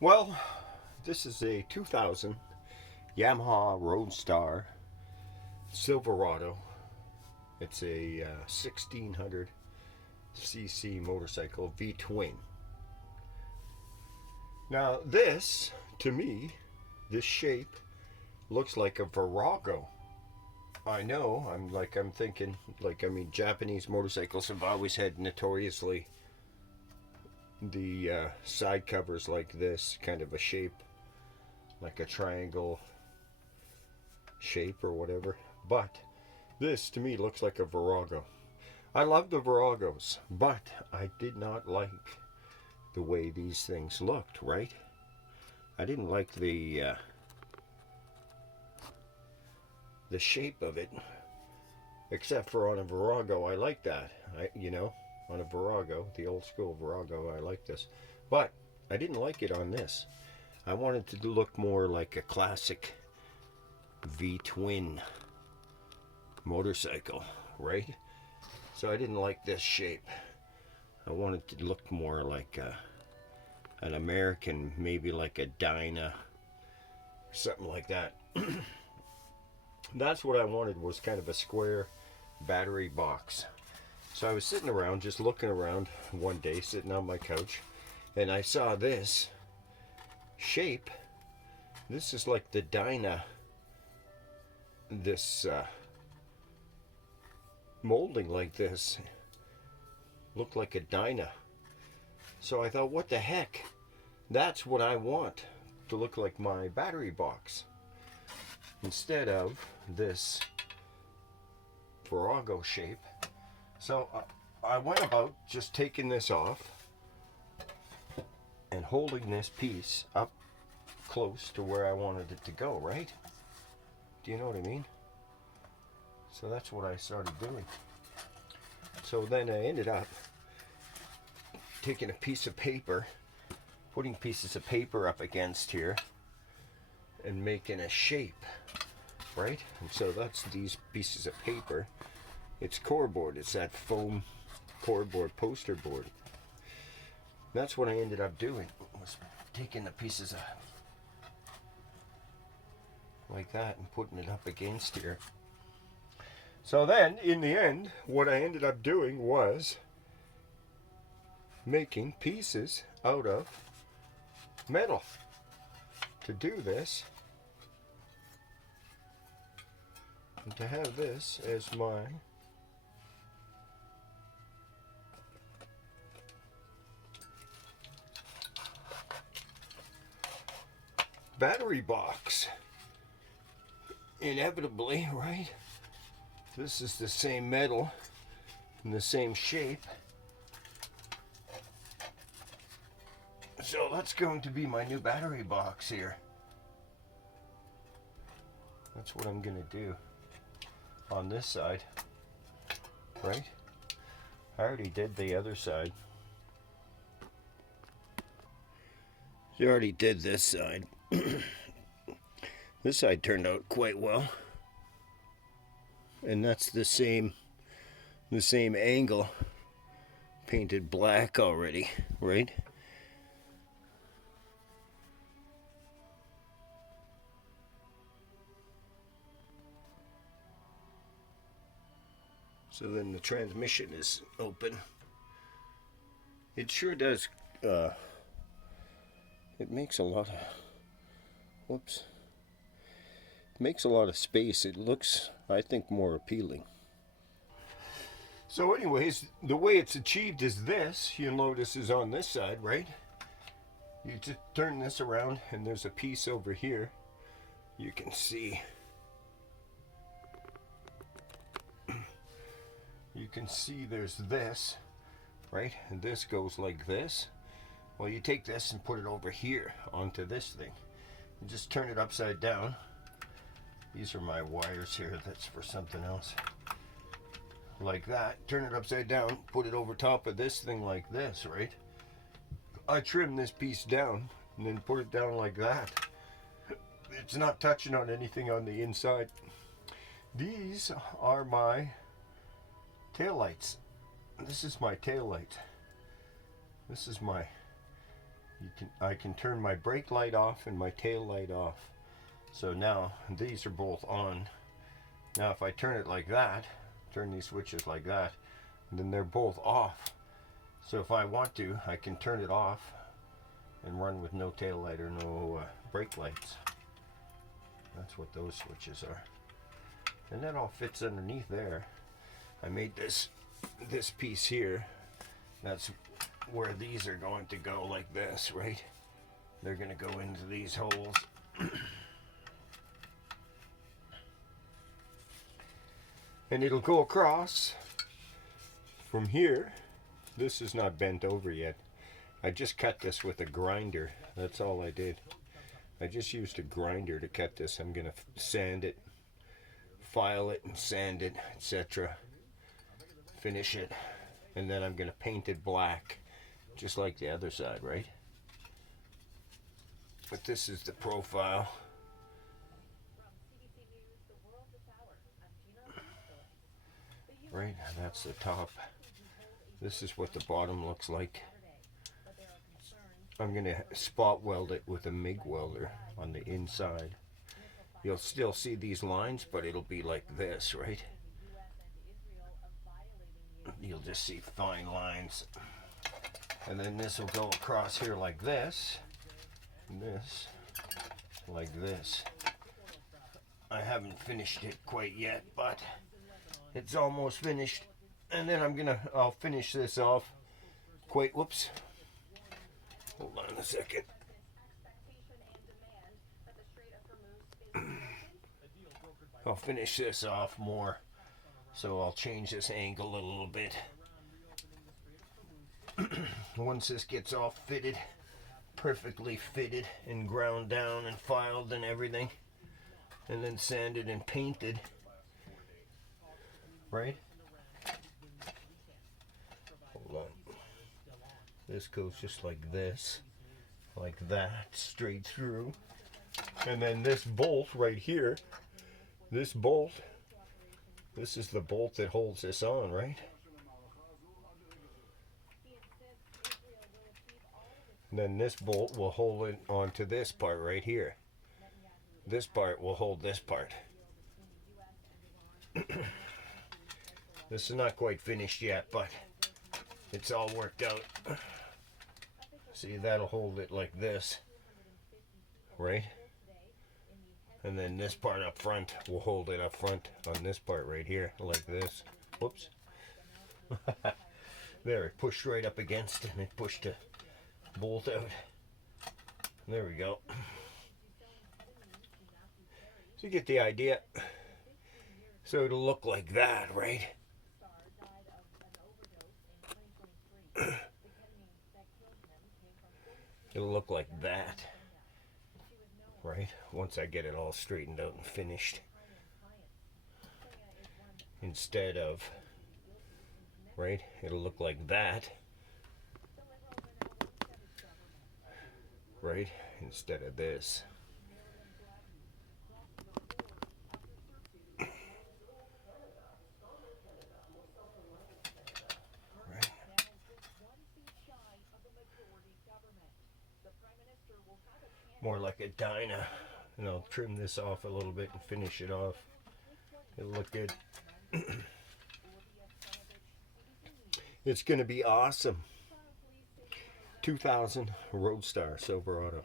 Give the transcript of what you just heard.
Well, this is a 2000 Yamaha Roadstar Silverado. It's a 1600cc motorcycle V-twin. Now this, to me, this shape looks like a Virago. I know, I'm thinking, Japanese motorcycles have always had notoriously the side covers like this, kind of a shape, like a triangle shape or whatever. But this to me looks like a Virago. I love the Viragos, but I did not like the way these things looked, right? I didn't like the shape of it, except for on a Virago. I like that. On a Virago, the old school Virago, I like this. But I didn't like it on this. I wanted to look more like a classic V-twin motorcycle, right? So I didn't like this shape. I wanted to look more like an American, maybe like a Dyna, something like that. That's what I wanted, was kind of a square battery box. So I was sitting around, just looking around one day, sitting on my couch, and I saw this shape. This is like the Dyna, this molding like this looked like a Dyna. So I thought, what the heck? That's what I want to look like my battery box, instead of this Virago shape. So I went about just taking this off and holding this piece up close to where I wanted it to go, right? Do you know what I mean? So that's what I started doing. So then I ended up taking a piece of paper, putting pieces of paper up against here, and making a shape, right? And so that's these pieces of paper. It's cardboard. It's that foam cardboard poster board. That's what I ended up doing, was taking the pieces of like that and putting it up against here. So then, in the end, what I ended up doing was making pieces out of metal to do this, and to have this as my battery box. Inevitably, right? This is the same metal and the same shape. So that's going to be my new battery box here. That's what I'm going to do on this side, right? I already did the other side. You already did this side. This side turned out quite well. And that's the same angle, painted black already, right? So then the transmission is open. It sure does, it makes a lot of, whoops. It makes a lot of space. It looks, I think, more appealing. So anyways, the way it's achieved is this. You'll notice is on this side, right? You just turn this around and there's a piece over here. You can see. You can see there's this, right? And this goes like this. Well, you take this and put it over here onto this thing. You just turn it upside down. These are my wires here. That's for something else. Like that. Turn it upside down. Put it over top of this thing like this, right? I trim this piece down and then put it down like that. It's not touching on anything on the inside. These are my taillights. This is my taillight. This is my I can turn my brake light off and my tail light off. So now these are both on. Now if I turn it like that, turn these switches like that, then they're both off. So if I want to, I can turn it off and run with no tail light or no brake lights. That's what those switches are. And that all fits underneath there. I made this piece here. That's where these are going to go, like this, right? They're going to go into these holes. And it'll go across from here. This is not bent over yet. I just cut this with a grinder. That's all I did. I just used a grinder to cut this. I'm going to sand it, file it and sand it, etc. Finish it. And then I'm going to paint it black, just like the other side, right? But this is the profile. Right, that's the top. This is what the bottom looks like. I'm going to spot weld it with a MIG welder on the inside. You'll still see these lines, but it'll be like this, right? You'll just see fine lines. And then this will go across here like this. And this, like this. I haven't finished it quite yet, but it's almost finished. And then I'll finish this off quite, whoops. Hold on a second. I'll finish this off more. So I'll change this angle a little bit. Once this gets all fitted, perfectly fitted and ground down and filed and everything, and then sanded and painted, right? Hold on. This goes just like this, like that, straight through. And then this bolt right here, this bolt, this is the bolt that holds this on, right? And then this bolt will hold it onto this part right here. This part will hold this part. This is not quite finished yet, but it's all worked out. See, that'll hold it like this, right? And then this part up front will hold it up front on this part right here, like this. Whoops. There, it pushed right up against and it pushed the bolt out. There we go. So you get the idea. So it'll look like that, right? It'll look like that, right? Once I get it all straightened out and finished. Instead of, right? It'll look like that, right? Instead of this. More like a Dyna, and I'll trim this off a little bit and finish it off. It'll look good. It's going to be awesome. 2000 Roadstar Silverado.